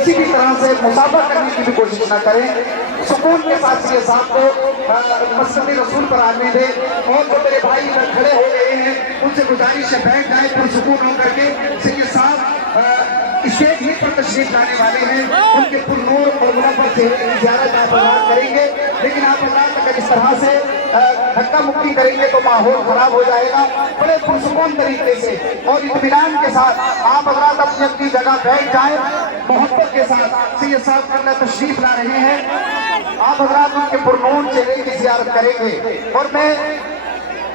किसी भी तरह से मुसाफा करने की भी कोशिश ना करें। सुकून के साथ ये साहब को मस्जिद रसूल पर आने दे। और जो मेरे भाई खड़े हो गए हैं उनसे गुजारिश है बैठ जाए पुरसुकून होकर के। सैयद साहब स्टेज ही पर तशरीफ लाने वाले हैं, उनके पुरनूर और मुनव्वर चेहरे की ज़ियारत आप हज़रात करेंगे। लेकिन आप हज़रात अगर इस तरह से धक्का मुक्की करेंगे तो माहौल खराब हो जाएगा। बड़े पुरसुकून तरीके से और इत्मीनान के साथ आप हज़रात अपनी अपनी जगह बैठ जाएं। मोहब्बत के साथ सैयद साहब अल्लाह तशरीफ ला रहे हैं, आप हज़रात उनके पुरनूर चेहरे की ज़ियारत करेंगे। और मैं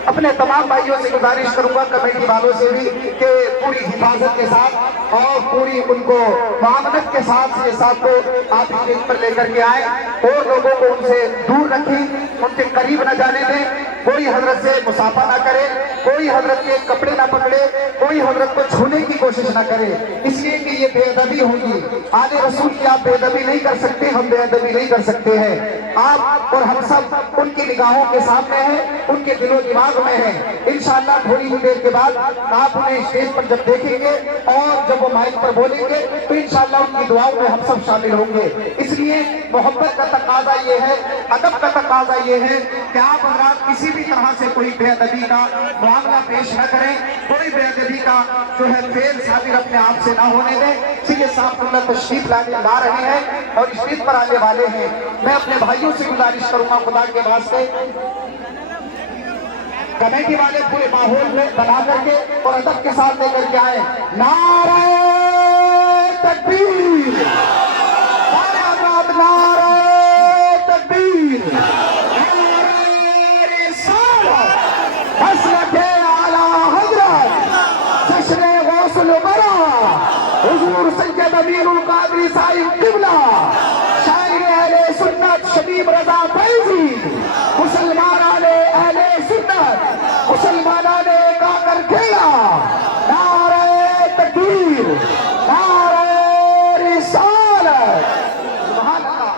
अपने तमाम भाइयों से गुजारिश करूंगा, कमेटी वालों से भी, कि पूरी हिफाजत के साथ और पूरी उनको मामनत के साथ ये साहब को आप स्टेज पर लेकर के आए और लोगों को उनसे दूर रखें, उनके करीब न जाने दें। कोई हजरत से मुसाफा ना करे, कोई हजरत के कपड़े ना पकड़े, कोई हजरत को छूने की कोशिश ना करे, इसलिए कि ये बेअदबी होगी। आले रसूल की आप बेअदबी नहीं कर सकते, हम बेअदबी नहीं कर सकते हैं। आप और हम सब उनकी निगाहों के सामने हैं, उनके दिलो दिमाग में है। इंशाअल्लाह थोड़ी ही देर के बाद आप उन्हें स्टेज पर जब देखेंगे और जब वो माइक पर बोलेंगे तो इंशाअल्लाह उनकी दुआओं में हम सब शामिल होंगे। इसलिए मोहब्बत का तकाजा ये है, अदब का तकाजा ये है कि आप हज़रात किसी भी तरह से कोई बेअदबी का मामला पेश न करें, कोई बेअदबी का जो है फेल साबिर अपने आप से ना होने दें। सैयद साहब अल्लाह तशरीफ ला रहे हैं और स्टेज पर आने वाले हैं। मैं अपने भाइयों से गुजारिश करूंगा खुदा के वास्ते, कमेटी वाले पूरे माहौल में बना करके और अदब के साथ लेकर के आए। नारे तकबीर, नारे तकबीर, नारे रिसालत, हज़रत आला हज़रत जश्न गौसुल बरा हुजूर सैयद अमीरुल कादरी साहिब क़िबला शायर अहले सुन्नत शबीब रज़ा फैज़ी मुसलमानाने अहले सुन्नत मुसलमानाने काकर खेला। नारे तकबीर, नारे रिसालत। सुभान अल्लाह।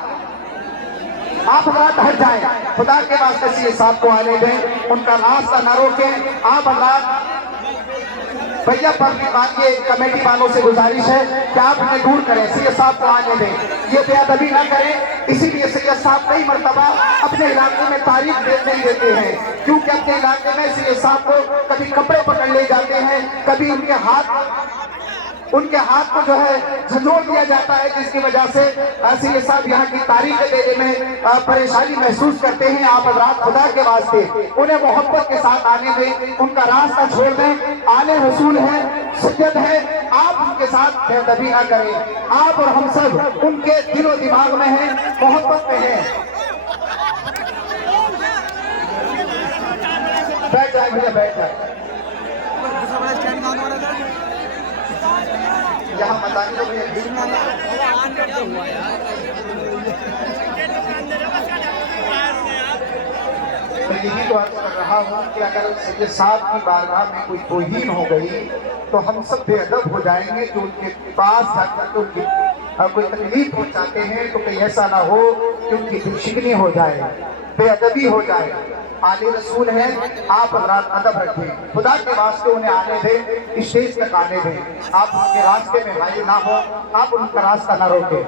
आप हज़रात हट जाएं, खुदा के वास्ते सैयद साहब को आने दें, उनका रास्ता न रोकें। आप हज़रात भैया पर भी मांगिए, कमेटी वालों से गुजारिश है कि आप इन्हें दूर करें, सैयद साहब को आने दें, ये बेअदबी न करें। इसीलिए सैयद साहब कई मरतबा अपने इलाके में तारीफ नहीं देते हैं, क्योंकि अपने इलाके में सैयद साहब को कभी कपड़े पकड़ ले जाते हैं, कभी उनके हाथ को जो है झंझोड़ दिया जाता है, जिसकी वजह से सैयद साहब यहाँ की तारीफ देने में परेशानी महसूस करते हैं। आप हज़रात खुदा के वास्ते उन्हें मोहब्बत के साथ आने में, उनका रास्ता छोड़ दें। आले रसूल है, सैयद है, आप उनके साथ बेअदबी ना करें। आप और हम सब उनके दिलो दिमाग में हैं, मोहब्बत में हैं। बैठ जाए भैया, बैठ जाए। यहाँ बताइए मैं यही तो अर्ज कर रहा हूँ कि अगर सैयद साहब की बारगाह में कोई तौहीन हो गई तो हम सब बेअदब हो जाएंगे कि उनके पास जाकर के उनकी कोई तकलीफ पहुँचाते हैं तो कहीं ऐसा ना हो कि उनकी दिलशिकनी हो जाए, बेअदबी हो जाए। आले रसूल हैं, आप हज़रात अदब रखें, खुदा के वास्ते उन्हें आने दें, स्टेज तक आने दें। आप उनके रास्ते में हाजिर ना हो, आप उनका रास्ता ना रोकें।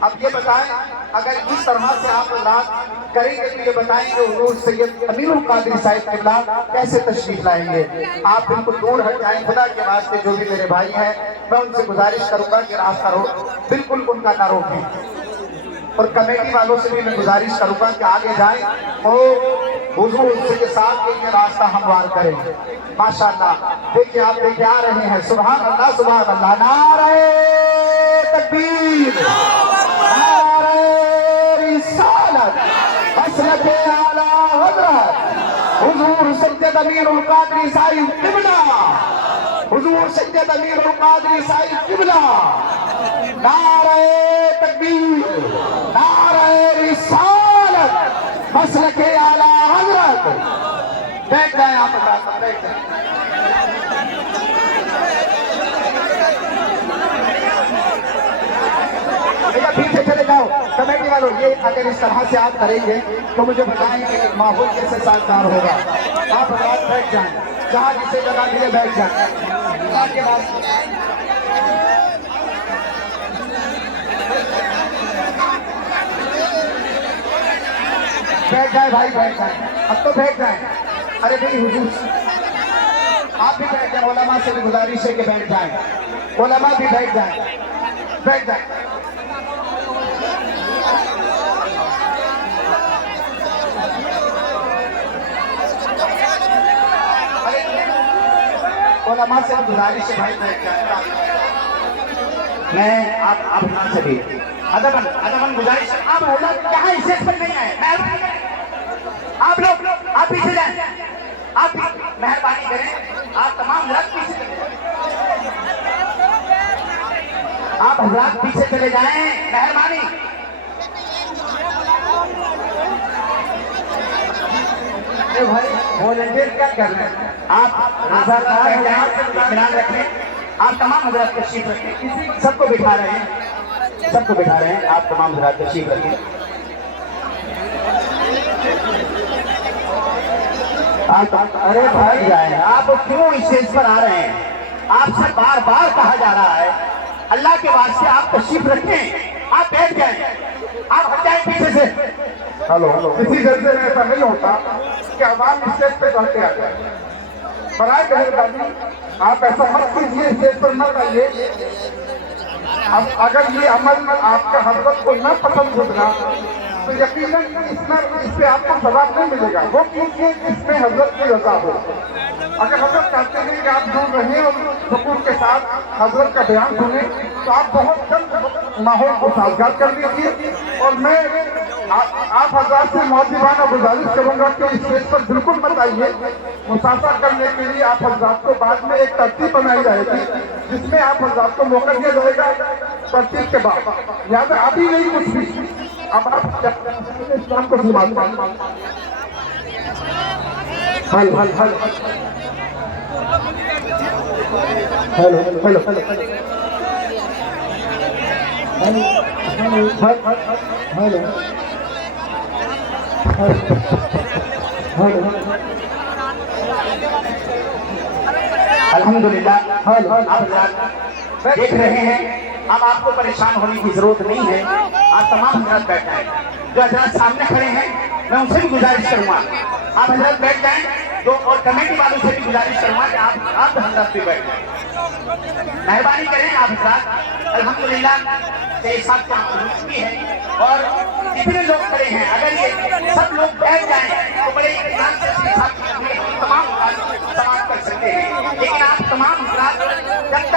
अब ये बताएं, अगर इस तरह से आप हज़रात करेंगे तो ये बताएंगे हुजूर सैयद अमीरुल कादरी साहिब क़िबला कैसे तशरीफ लाएंगे। आप बिल्कुल दूर हट जाएं, खुदा के वास्ते जो भी मेरे भाई हैं मैं उनसे गुजारिश करूंगा कि रास्ता बिल्कुल उनका ना रोकें। और कमेटी वालों से भी मैं गुजारिश करूंगा कि आगे जाएं और हुजूर के साथ के लिए रास्ता हमवार करें। माशाअल्लाह, देखिए आप लेके आ रहे हैं। सुभान अल्लाह, सुभान अल्लाह। नारे तकबीर, नारे रिसालत, हज़रत आला हज़रत हुजूर सैयद अमीरुल कादरी साहिब क़िबला, हुजूर सैयद अमीरुल कादरी साहिब क़िबला। नारे तकबीर, नारे रिसालत, मसलके आला हज़रत। बैठ जाए आप, बैठ जाए। भैया पीछे चले जाओ, कमेटी वालों, ये अगर इस तरह से आप करेंगे तो मुझे बताएं कि माहौल कैसे साजगार होगा। आप हज़रात बैठ जाएं, जहाँ जिसे जगह के लिए बैठ जाएं। بیٹھ جائے بھائی بیٹھ جائے اب تو بیٹھ جائیں ارے بھائی حضور آپ بھی بیٹھ جائیں علماء سے بھی گزارش ہے کہ بیٹھ جائیں علماء بھی بیٹھ جائیں بیٹھ جائیں علماء سے گزارش ہے بھائی بیٹھ جائیں میں آپ یہاں سے بھی ادبن گزارش آپ یہاں اسٹیج پر نہیں آئے آپ لوگ آپ پیچھے جائیں آپ مہربانی کریں آپ تمام حضرات پیچھے چلے جائیں آپ حضرات پیچھے چلے جائیں مہربانی بھائی والنٹیئر کیا کر رہے ہیں آپ اطمینان رکھیں آپ تمام حضرات تشریف رکھیں سب کو بٹھا رہے ہیں آپ تمام حضرات تشریف رکھیں ارے بھائی جائیں آپ کیوں اسٹیج پر آ رہے ہیں آپ سے بار بار کہا جا رہا ہے اللہ کے واسطے آپ تشریف رکھیں آپ بیٹھ جائیں آپ ہٹ جائیں پیچھے سے کسی جلسے میں ایسا نہیں ہوتا کہ عوام اسٹیج پہ چڑھ کے آ جائے برائے مہربانی آپ ایسا مت کیجیے اسٹیج پر مت آئیے اب اگر یہ عمل آپ کا حضرت کو نہ پسند ہوگا تو یقیناً اس پہ آپ کو ثواب نہیں ملے گا وہ کیونکہ اس میں حضرت کی رضا ہو اگر حضرت چاہتے ہیں کہ آپ دور رہیں اور سکون کے ساتھ حضرت کا بیان سنیں تو آپ بہت جلد ماحول کو سازگار کر لیجیے اور میں آپ حضرات سے مؤدبانہ گزارش کروں گا کہ اس اسٹیج پر بالکل مت آئیے مسافہ کرنے کے لیے آپ حضرات کو بعد میں ایک ترتیب بنائی جائے گی جس میں آپ حضرات کو موقع دیا جائے گا ترتیب کے بعد یاد ابھی نہیں کچھ بھی اب آپ اسلام کو سنبھال الحمدللہ دیکھ رہے ہیں اب آپ کو پریشان ہونے کی ضرورت نہیں ہے آپ تمام حضرات بیٹھ جائیں جو حضرات سامنے کھڑے ہیں میں ان سے بھی گزارش کروں گا آپ حضرات بیٹھ جائیں اور کمیٹی والوں سے بھی گزارش کروں گا کہ آپ حضرات بھی بیٹھ جائیں مہربانی کریں آپ حضرات الحمدللہ حساب سے آپ کو بھی ہے اور جتنے لوگ کھڑے ہیں اگر یہ سب لوگ بیٹھ جائیں تو بڑے اطمینان سے تمام سماعت کر سکتے ہیں لیکن آپ تمام حضرات جب تک